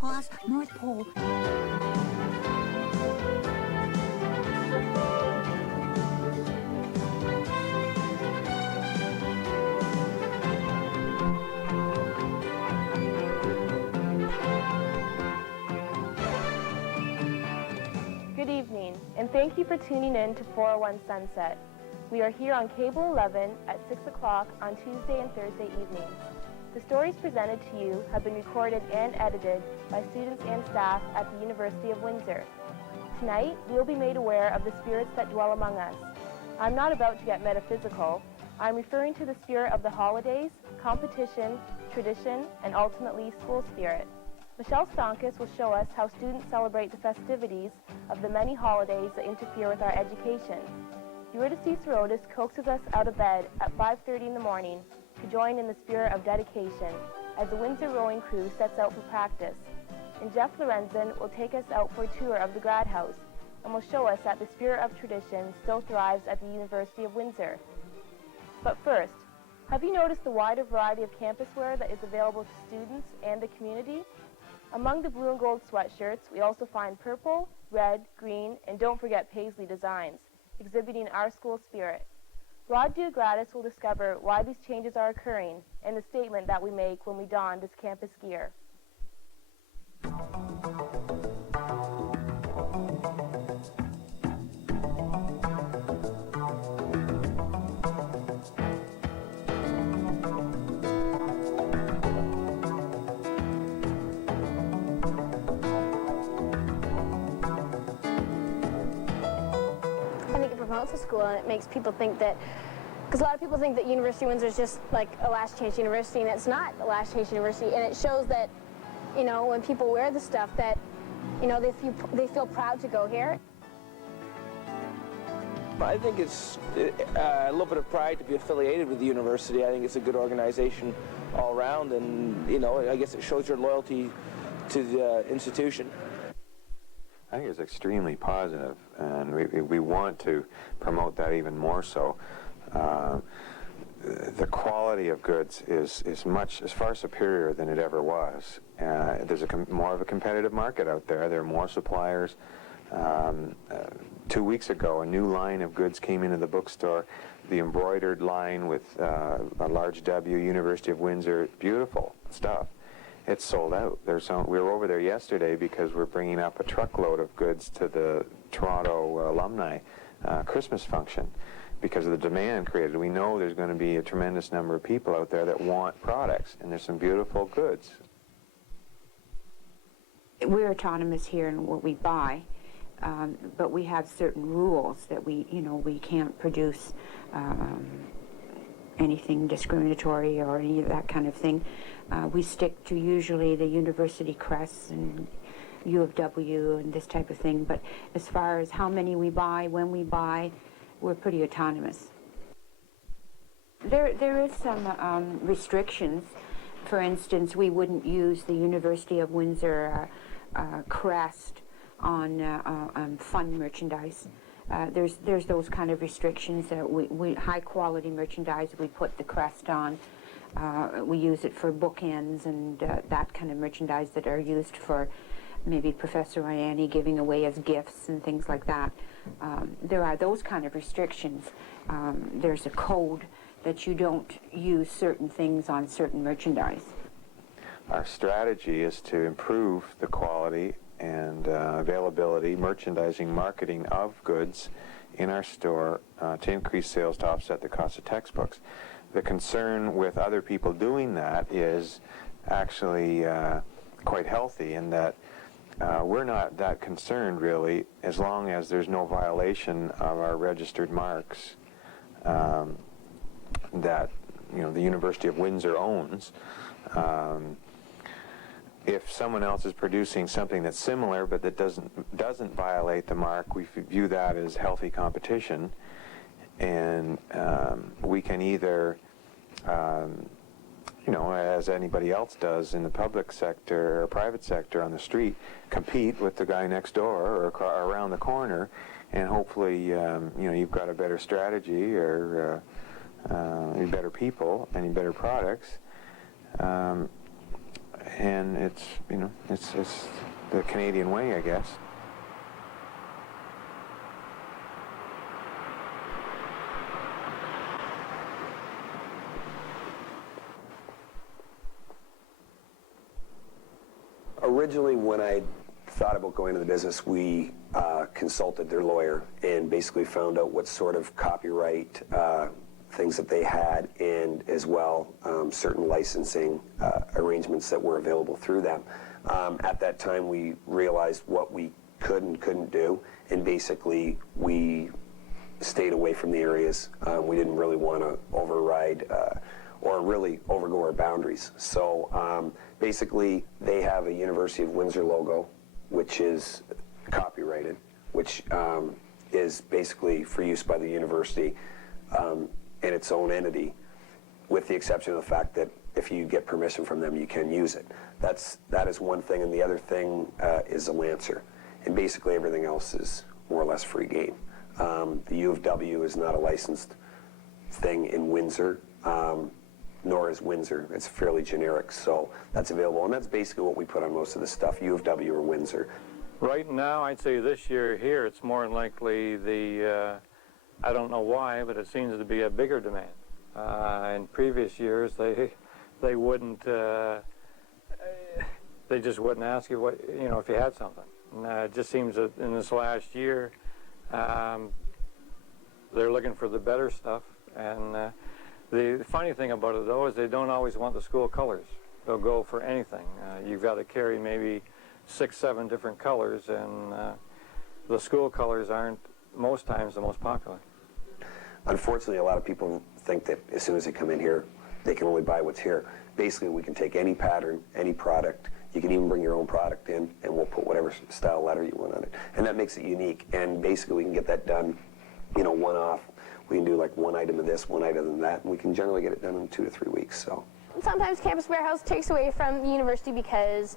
Claus, North Pole. Good evening, and thank you for tuning in to 401 Sunset. We are here on Cable 11 at 6 o'clock on Tuesday and Thursday evenings. The stories presented to you have been recorded and edited by students and staff at the University of Windsor. Tonight, we will be made aware of the spirits that dwell among us. I'm not about to get metaphysical. I'm referring to the spirit of the holidays, competition, tradition, and ultimately school spirit. Michelle Stonkus will show us how students celebrate the festivities of the many holidays that interfere with our education. Eurydice Tseratos coaxes us out of bed at 5:30 in the morning to join in the spirit of dedication as the Windsor rowing crew sets out for practice. And Geoff Lorensen will take us out for a tour of the Grad House and will show us that the spirit of tradition still thrives at the University of Windsor. But first, have you noticed the wider variety of campus wear that is available to students and the community? Among the blue and gold sweatshirts, we also find purple, red, green, and don't forget paisley designs, exhibiting our school spirit. Deogrades will discover why these changes are occurring and the statement that we make when we don this campus gear. Promotes the school, and it makes people think that, because a lot of people think that University of Windsor is just like a last chance university, and it's not a last chance university, and it shows that, you know, when people wear the stuff that, you know, they feel proud to go here. I think it's a little bit of pride to be affiliated with the university. I think it's a good organization all around, and, you know, I guess it shows your loyalty to the institution. I think it's extremely positive, and we want to promote that even more so. The quality of goods is far superior than it ever was. There's more of a competitive market out there. There are more suppliers. 2 weeks ago, a new line of goods came into the bookstore, the embroidered line with a large W, University of Windsor, beautiful stuff. It's sold out. We were over there yesterday because we're bringing up a truckload of goods to the Toronto alumni Christmas function because of the demand created. We know there's going to be a tremendous number of people out there that want products, and there's some beautiful goods. We're autonomous here in what we buy, but we have certain rules that we can't produce anything discriminatory or any of that kind of thing. We stick to usually the university crests and UofW and this type of thing, but as far as how many we buy, when we buy, we're pretty autonomous. There is some restrictions. For instance, we wouldn't use the University of Windsor crest on fun merchandise. There's those kind of restrictions that we high quality merchandise we put the crest on. We use it for bookends and that kind of merchandise that are used for maybe Professor Ianni giving away as gifts and things like that. There are those kind of restrictions. There's a code that you don't use certain things on certain merchandise. Our strategy is to improve the quality and availability, merchandising, marketing of goods in our store to increase sales to offset the cost of textbooks. The concern with other people doing that is actually quite healthy in that we're not that concerned really as long as there's no violation of our registered marks that the University of Windsor owns. If someone else is producing something that's similar but that doesn't violate the mark, we view that as healthy competition, and we can either, as anybody else does in the public sector or private sector on the street, compete with the guy next door or around the corner, and hopefully, you've got a better strategy or better people and better products. and it's, you know, it's the Canadian way, I guess. Originally, when I thought about going into the business, we consulted their lawyer and basically found out what sort of copyright things that they had, and as well certain licensing arrangements that were available through them. At that time, we realized what we could and couldn't do, and basically we stayed away from the areas. We didn't really want to override or really overgo our boundaries. So basically, they have a University of Windsor logo, which is copyrighted, which is basically for use by the university in its own entity, with the exception of the fact that if you get permission from them, you can use it. That is one thing, and the other thing is a Lancer. And basically everything else is more or less free game. The UofW is not a licensed thing in Windsor, nor is Windsor. It's fairly generic, so that's available. And that's basically what we put on most of the stuff, UofW or Windsor. Right now, I'd say this year here, it's more than likely the, I don't know why, but it seems to be a bigger demand. In previous years, they wouldn't, they just wouldn't ask you what, you know, if you had something. And it just seems that in this last year, they're looking for the better stuff. And the funny thing about it, though, is they don't always want the school colors. They'll go for anything. You've got to carry maybe 6, 7 different colors, and the school colors aren't most times the most popular. Unfortunately, a lot of people think that as soon as they come in here, they can only buy what's here. Basically, we can take any pattern, any product. You can even bring your own product in, and we'll put whatever style letter you want on it. And that makes it unique. And basically, we can get that done, you know, one-off. We can do like one item of this, one item of that, and we can generally get it done in 2 to 3 weeks. So Sometimes Campus Warehouse takes away from the university because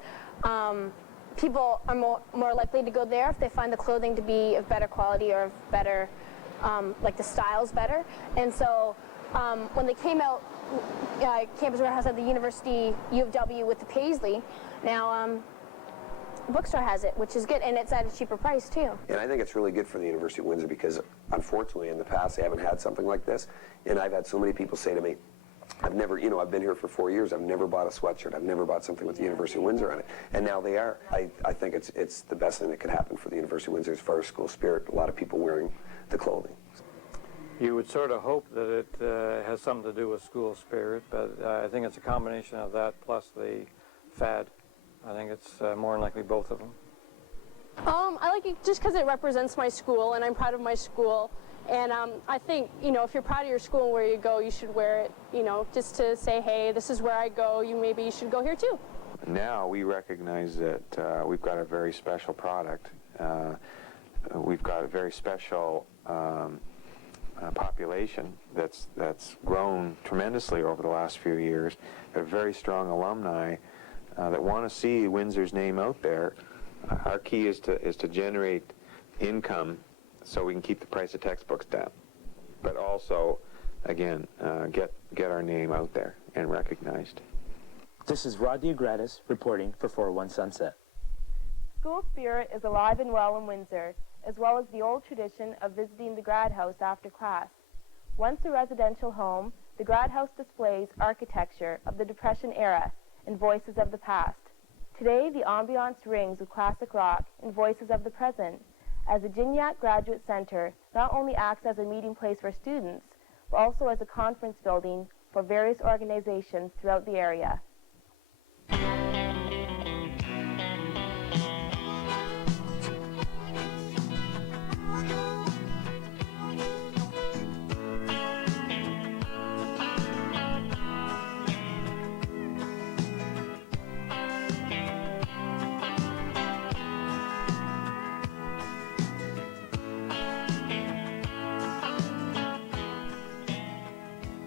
people are more likely to go there if they find the clothing to be of better quality or of better, like the styles better. And so when they came out, Campus Warehouse had the University UofW with the Paisley. Now bookstore has it, which is good, and it's at a cheaper price too. And I think it's really good for the University of Windsor because, unfortunately, in the past they haven't had something like this. And I've had so many people say to me, I've never, you know, I've been here for 4 years, I've never bought a sweatshirt, I've never bought something with the University of Windsor on it. And now they are. I think it's the best thing that could happen for the University of Windsor as far as school spirit. A lot of people wearing the clothing. You would sort of hope that it has something to do with school spirit, but I think it's a combination of that plus the fad. I think it's more than likely both of them. I like it just because it represents my school, and I'm proud of my school. And I think, you know, if you're proud of your school and where you go, you should wear it, you know, just to say, hey, this is where I go. Maybe you should go here too. Now we recognize that we've got a very special product. We've got a very special population that's grown tremendously over the last few years. A very strong alumni that want to see Windsor's name out there. Our key is to generate income so we can keep the price of textbooks down, but also, again, get our name out there and recognized. This is Rod Deogrades reporting for 401 Sunset. School spirit is alive and well in Windsor, as well as the old tradition of visiting the Grad House after class. Once a residential home, the Grad House displays architecture of the Depression era and voices of the past. Today, the ambiance rings with classic rock and voices of the present, as the Gignac Graduate Center not only acts as a meeting place for students, but also as a conference building for various organizations throughout the area.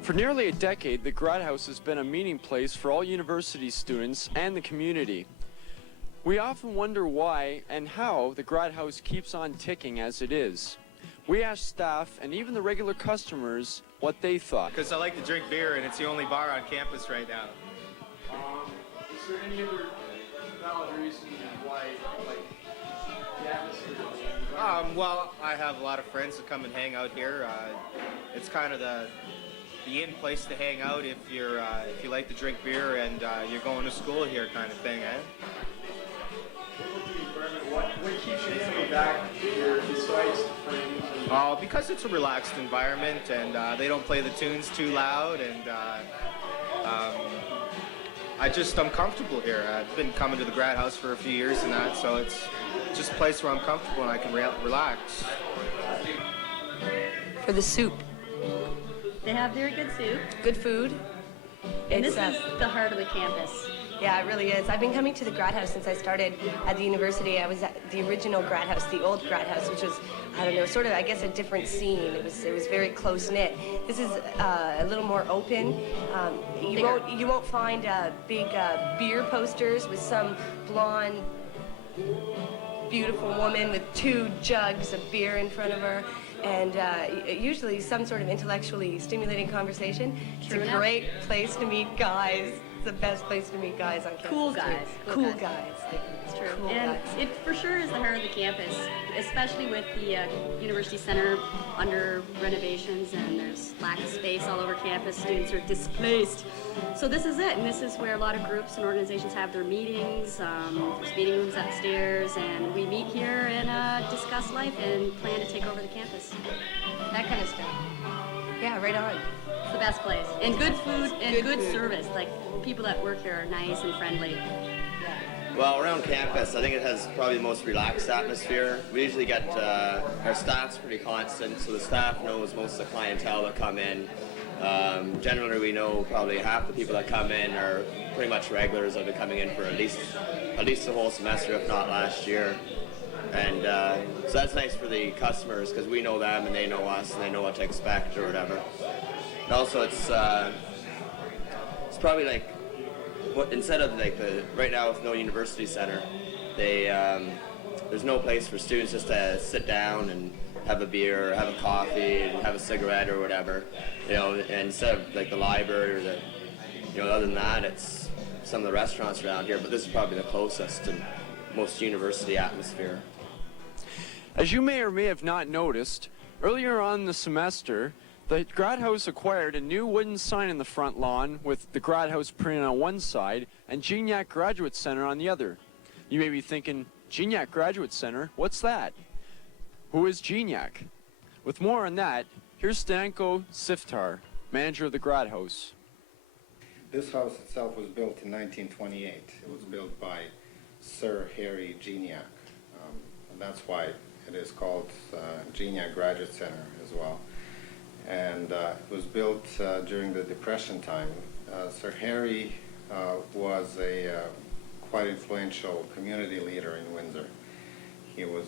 For nearly a decade, the Grad House has been a meeting place for all university students and the community. We often wonder why and how the Grad House keeps on ticking as it is. We asked staff and even the regular customers what they thought. Because I like to drink beer and it's the only bar on campus right now. Is there any other valid reason why, like, the atmosphere? Well, I have a lot of friends that come and hang out here. It's kind of the in place to hang out if you like to drink beer and you're going to school here, kind of thing, eh? What keeps you coming back here besides the friends? Because it's a relaxed environment and they don't play the tunes too loud, and I'm comfortable here. I've been coming to the Grad House for a few years and that, so it's just a place where I'm comfortable and I can relax. For the soup. They have very good soup. Good food. And this is the heart of the campus. Yeah, it really is. I've been coming to the Grad House since I started at the university. I was at the original Grad House, the old Grad House, which was, I don't know, sort of, I guess, a different scene. It was very close-knit. This is a little more open. You won't find big beer posters with some blonde, beautiful woman with 2 jugs of beer in front of her. And usually some sort of intellectually stimulating conversation. It's a great place to meet guys. It's the best place to meet guys on campus. Cool guys. Cool guys. It's true. Cool And guys. it for sure is the heart of the campus, especially with the University Center under renovations, and there's lack of space all over campus. Students are displaced. So this is it, and this is where a lot of groups and organizations have their meetings. There's meeting rooms upstairs, and we meet here and discuss life and plan to take over the campus. That kind of stuff. Yeah, right on. It's the best place. And good food and good service. Like, people that work here are nice and friendly. Well, around campus, I think it has probably the most relaxed atmosphere. We usually get, our staff's pretty constant, so the staff knows most of the clientele that come in. Generally, we know probably half the people that come in are pretty much regulars that have been coming in for at least the whole semester, if not last year. And so that's nice for the customers because we know them and they know us and they know what to expect or whatever. And also, it's probably like, instead of like right now with no university center, there's no place for students just to sit down and have a beer or have a coffee and have a cigarette or whatever, and instead of like the library or other than that, it's some of the restaurants around here, but this is probably the closest and most university atmosphere. As you may or may have not noticed, earlier on in the semester, the Grad House acquired a new wooden sign in the front lawn with the Grad House printed on one side and GNAC Graduate Center on the other. You may be thinking, GNAC Graduate Center? What's that? Who is GNAC? With more on that, here's Stanko Siftar, manager of the Grad House. This house itself was built in 1928. It was built by Sir Harry GNAC. And that's why it is called GNAC Graduate Center as well. And it was built during the Depression time. Sir Harry was a quite influential community leader in Windsor. He was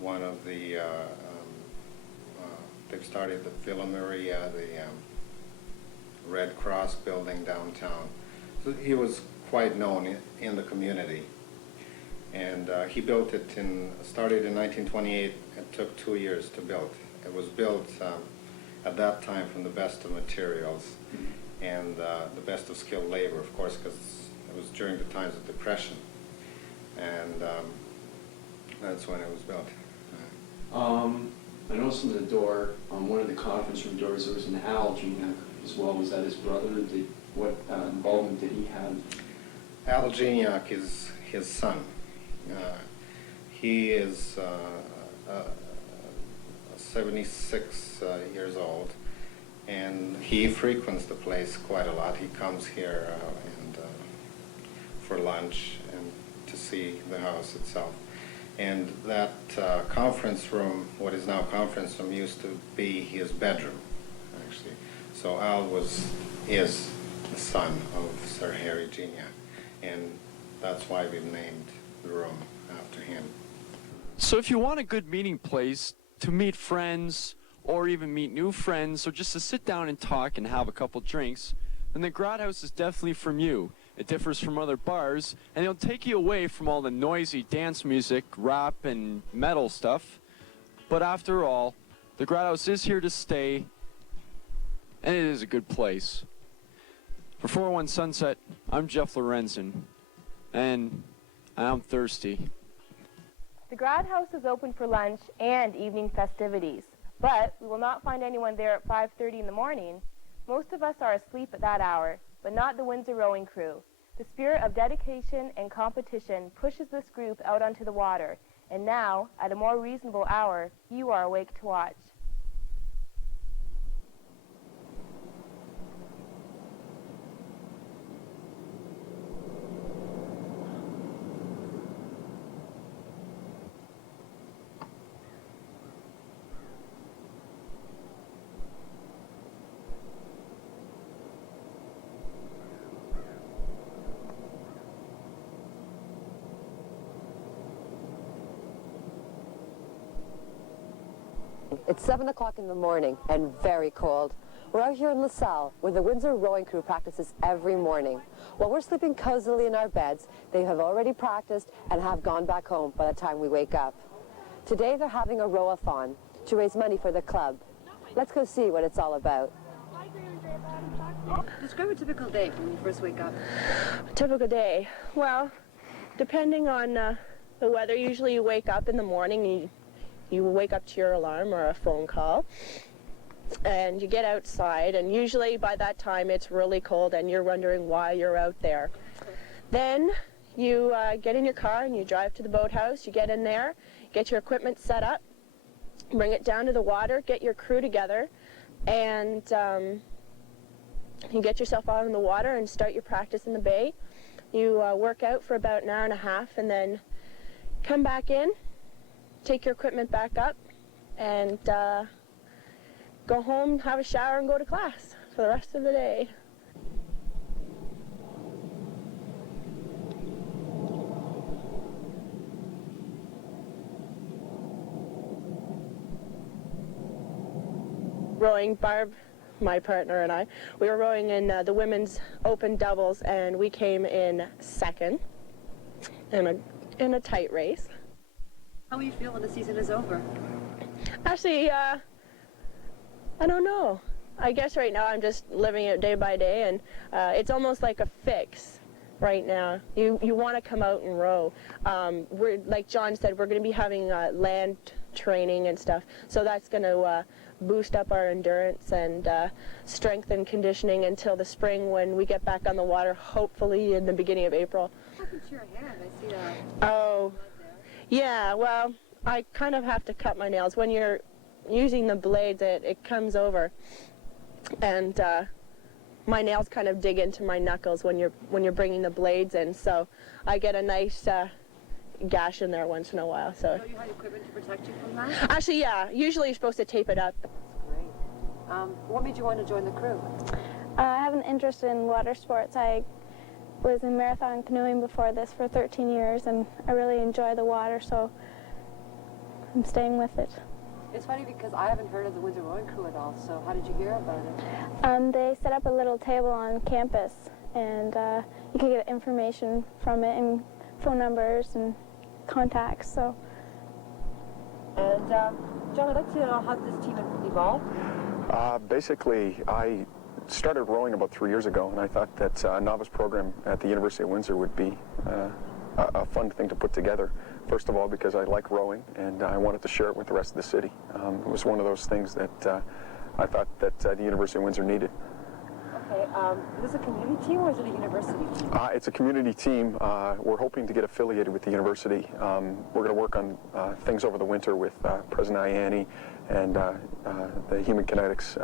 one of the, they've started the Villa Maria, the Red Cross building downtown. So he was quite known in the community. And he built it started in 1928. It took 2 years to build. It was built at that time from the best of materials and the best of skilled labor, of course, because it was during the times of Depression. And that's when it was built. I noticed on the door, on one of the conference room doors, there was an Al GNAC as well. Was that his brother? What involvement did he have? Al GNAC is his son. He is 76 years old, and he frequents the place quite a lot. He comes here and for lunch and to see the house itself. And that conference room, what is now conference room, used to be his bedroom, actually. So Al is the son of Sir Harry GNAC, and that's why we've named the room after him. So if you want a good meeting place to meet friends or even meet new friends or just to sit down and talk and have a couple drinks, then the Grad House is definitely from you. It differs from other bars, and it'll take you away from all the noisy dance music, rap, and metal stuff. But after all, the Grad House is here to stay, and it is a good place. For 401 Sunset, I'm Geoff Lorensen, and I'm thirsty. The Grad House is open for lunch and evening festivities, but we will not find anyone there at 5:30 in the morning. Most of us are asleep at that hour, but not the Windsor rowing crew. The spirit of dedication and competition pushes this group out onto the water, and now, at a more reasonable hour, you are awake to watch. It's 7 o'clock in the morning and very cold. We're out here in LaSalle, where the Windsor rowing crew practices every morning. While we're sleeping cozily in our beds, they have already practiced and have gone back home by the time we wake up. Today they're having a row-a-thon to raise money for the club. Let's go see what it's all about. Describe a typical day when you first wake up. A typical day? Well, depending on the weather, usually you wake up in the morning, you wake up to your alarm or a phone call, and you get outside, and usually by that time it's really cold and you're wondering why you're out there. Then you get in your car and you drive to the boathouse. You get in there, get your equipment set up, bring it down to the water, get your crew together, and you get yourself out in the water and start your practice in the bay. You work out for about an hour and a half and then come back in, take your equipment back up, and go home, have a shower, and go to class for the rest of the day. Rowing, Barb, my partner, and I, we were rowing in the women's open doubles, and we came in second in a tight race. How will you feel when the season is over? Actually, I don't know. I guess right now I'm just living it day by day, and it's almost like a fix right now. You want to come out and row. We're, like John said, we're going to be having land training and stuff, so that's going to boost up our endurance and strength and conditioning until the spring when we get back on the water, hopefully in the beginning of April. What happened to your hand? I see that. Oh, yeah, well, I kind of have to cut my nails. When you're using the blades, it comes over, and my nails kind of dig into my knuckles when you're bringing the blades in, so I get a nice gash in there once in a while. So. You had equipment to protect you from that? Actually, yeah. Usually you're supposed to tape it up. That's great. What made you want to join the crew? I have an interest in water sports. I was in marathon canoeing before this for 13 years, and I really enjoy the water, so I'm staying with it. It's funny because I haven't heard of the Windsor Rowing Crew at all, so how did you hear about it? They set up a little table on campus, and you can get information from it and phone numbers and contacts. So. And John, I'd like to know how this team evolved. Basically, I started rowing about 3 years ago, and I thought that a novice program at the University of Windsor would be a fun thing to put together. First of all, because I like rowing, and I wanted to share it with the rest of the city. It was one of those things that I thought that the University of Windsor needed. Okay, is this a community team or is it a university team? It's a community team. We're hoping to get affiliated with the university. We're going to work on things over the winter with President Ianni and the Human Kinetics.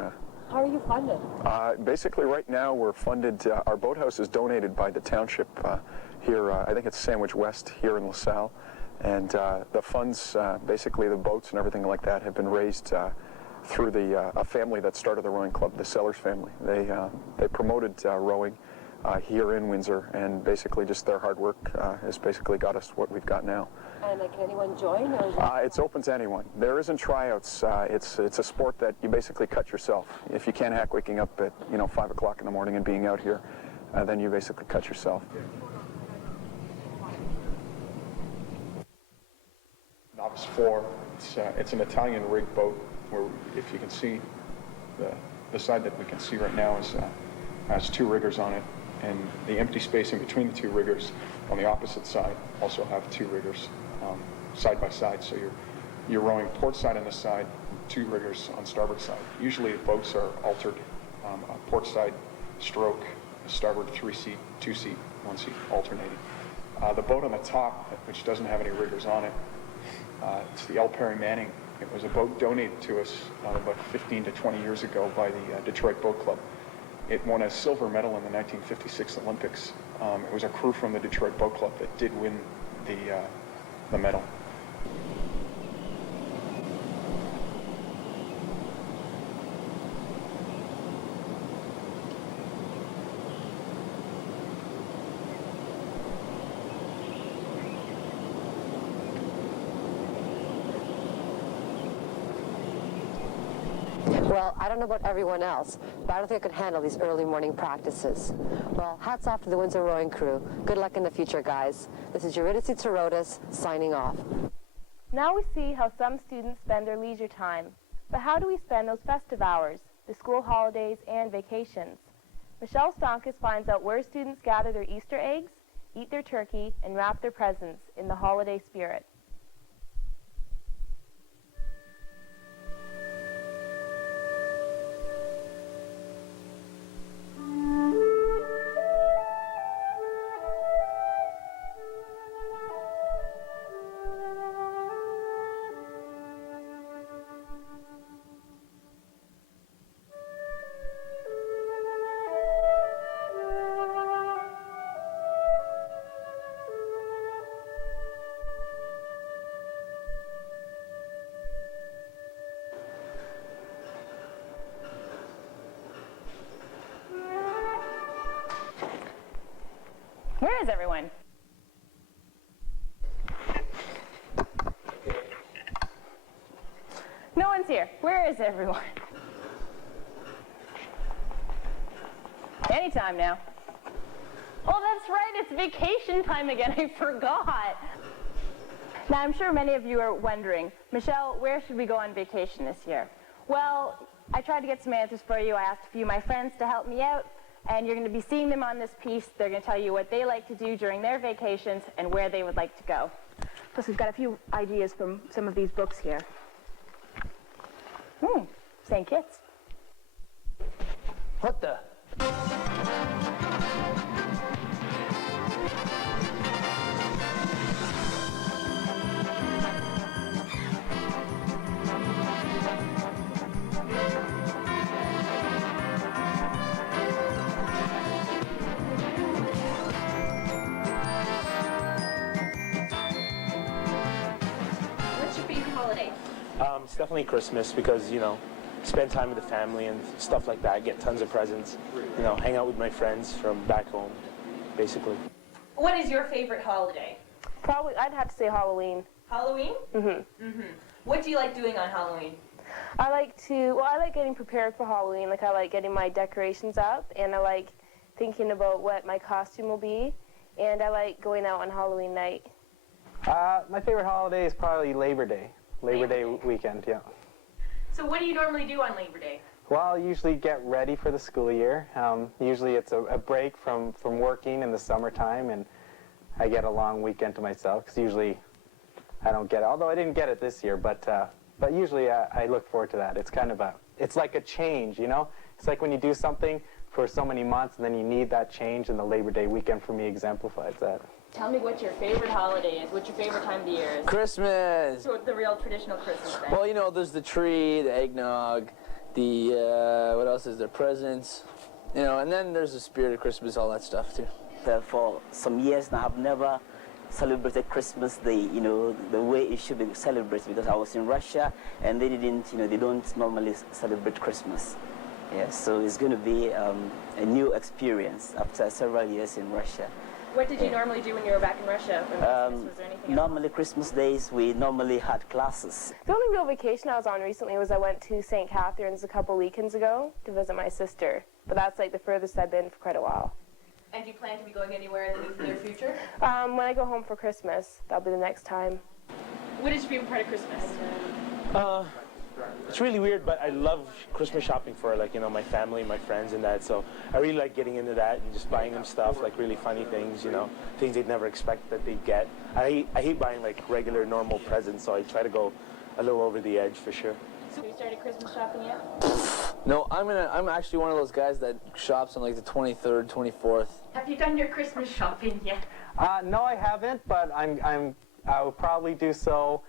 How are you funded? Basically, right now we're funded. Our boathouse is donated by the township here. I think it's Sandwich West here in LaSalle. And the funds, basically the boats and everything like that, have been raised through a family that started the rowing club, the Sellers family. They promoted rowing here in Windsor, and basically just their hard work has basically got us what we've got now. And can anyone join? Or it's open to anyone. There isn't tryouts. It's a sport that you basically cut yourself. If you can't hack waking up at 5 o'clock in the morning and being out here, then you basically cut yourself. Novice 4. It's an Italian rigged boat where, if you can see, the side that we can see right now has 2 riggers on it. and the empty space in between the two riggers on the opposite side also have two riggers side by side. So you're rowing port side on this side, two riggers on starboard side. Usually boats are altered, a port side stroke, a starboard 3-seat, 2-seat, 1-seat alternating. The boat on the top, which doesn't have any riggers on it, it's the L. Perry Manning. It was a boat donated to us about 15 to 20 years ago by the Detroit Boat Club. It won a silver medal in the 1956 Olympics. It was a crew from the Detroit Boat Club that did win the medal. Well, I don't know about everyone else, but I don't think I could handle these early morning practices. Well, hats off to the Windsor rowing crew. Good luck in the future, guys. This is Eurydice Tseratos signing off. Now we see how some students spend their leisure time. But how do we spend those festive hours, the school holidays, and vacations? Michelle Stonkus finds out where students gather their Easter eggs, eat their turkey, and wrap their presents in the holiday spirit. Where is everyone? No one's here. Where is everyone? Anytime now. Oh, that's right. It's vacation time again. I forgot. Now, I'm sure many of you are wondering, Michelle, where should we go on vacation this year? Well, I tried to get some answers for you. I asked a few of my friends to help me out. And you're going to be seeing them on this piece. They're going to tell you what they like to do during their vacations and where they would like to go. Plus, we've got a few ideas from some of these books here. St. Kitts. What the? It's definitely Christmas because, spend time with the family and stuff like that, get tons of presents, hang out with my friends from back home, basically. What is your favorite holiday? Probably, I'd have to say Halloween. Halloween? What do you like doing on Halloween? I like getting prepared for Halloween. Like, I like getting my decorations up, and I like thinking about what my costume will be, and I like going out on Halloween night. My favorite holiday is probably Labor Day. Labor Day weekend, yeah. So what do you normally do on Labor Day? Well, I usually get ready for the school year. Usually it's a break from working in the summertime, and I get a long weekend to myself, because usually I don't get it. Although I didn't get it this year, but usually I look forward to that. It's kind of it's like a change, It's like when you do something for so many months, and then you need that change, and the Labor Day weekend for me exemplifies that. Tell me what your favorite holiday is, what your favorite time of the year is. Christmas! So the real traditional Christmas thing. Well, there's the tree, the eggnog, what else is there, presents, and then there's the spirit of Christmas, all that stuff too. For some years now, I've never celebrated Christmas the way it should be celebrated, because I was in Russia and they don't normally celebrate Christmas. Yeah, so it's going to be a new experience after several years in Russia. What did you normally do when you were back in Russia? Was there anything normally else? Christmas days, we normally had classes. The only real vacation I was on recently was I went to St. Catharines a couple weekends ago to visit my sister. But that's like the furthest I've been for quite a while. And do you plan to be going anywhere in the near future? When I go home for Christmas, that'll be the next time. What is your favorite part of Christmas? It's really weird, but I love Christmas shopping for, like, you know, my family, my friends and that, so I really like getting into that and just buying them stuff, like really funny things, you know, things they'd never expect that they'd get. I hate buying like regular, normal presents, so I try to go a little over the edge for sure. So you started Christmas shopping yet? No, I'm actually one of those guys that shops on like the 23rd, 24th. Have you done your Christmas shopping yet? No, I haven't, but I will probably do so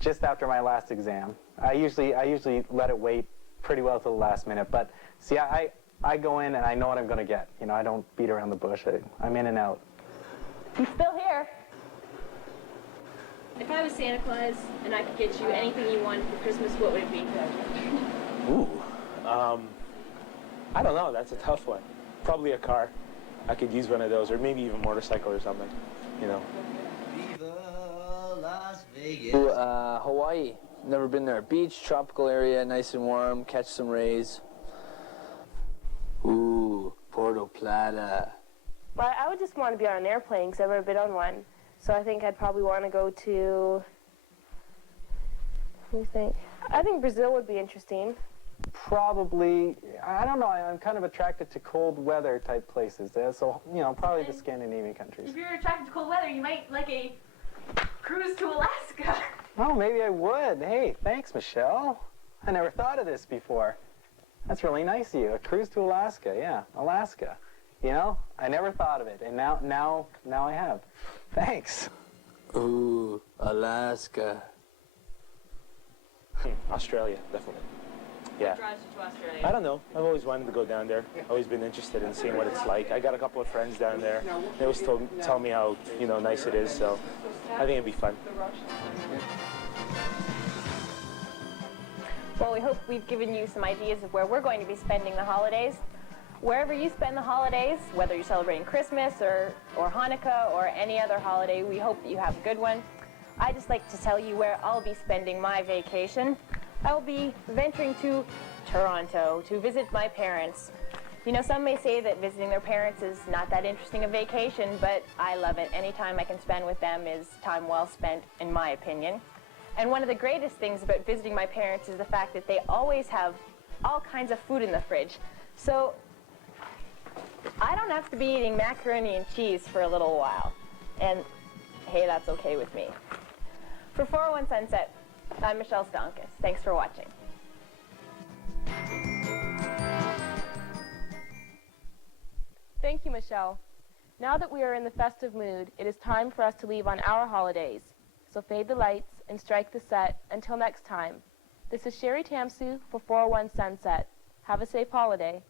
just after my last exam. I usually let it wait pretty well till the last minute, but see, I go in and I know what I'm going to get. You know, I don't beat around the bush. I'm in and out. I'm still here. If I was Santa Claus and I could get you anything you wanted for Christmas, what would it be? Ooh, I don't know. That's a tough one. Probably a car. I could use one of those, or maybe even a motorcycle or something. You know. Ooh, Hawaii. Never been there. Beach, tropical area, nice and warm. Catch some rays. Ooh, Puerto Plata. But I would just want to be on an airplane because I've never been on one. So I think I'd probably want to go to, what do you think? I think Brazil would be interesting. Probably, I don't know, I'm kind of attracted to cold weather type places there, so, you know, probably the Scandinavian countries. If you're attracted to cold weather, you might like a cruise to Alaska. Oh, maybe I would. Hey, thanks, Michelle. I never thought of this before. That's really nice of you. A cruise to Alaska, yeah, Alaska. You know, I never thought of it, and now I have. Thanks. Ooh, Alaska. Australia, definitely. Yeah. What drives you to Australia? I don't know. I've always wanted to go down there. Always been interested in seeing what it's like. I got a couple of friends down there. They always tell me how, you know, nice it is. So I think it'd be fun. Well, we hope we've given you some ideas of where we're going to be spending the holidays. Wherever you spend the holidays, whether you're celebrating Christmas or Hanukkah or any other holiday, we hope that you have a good one. I'd just like to tell you where I'll be spending my vacation. I will be venturing to Toronto to visit my parents. You know, some may say that visiting their parents is not that interesting a vacation, but I love it. Any time I can spend with them is time well spent, in my opinion. And one of the greatest things about visiting my parents is the fact that they always have all kinds of food in the fridge. So I don't have to be eating macaroni and cheese for a little while. And hey, that's okay with me. For 401 Sunset, I'm Michelle Stonkus. Thanks for watching. Thank you, Michelle. Now that we are in the festive mood, it is time for us to leave on our holidays. So fade the lights and strike the set. Until next time. This is Shari Tamscu for 401 Sunset. Have a safe holiday.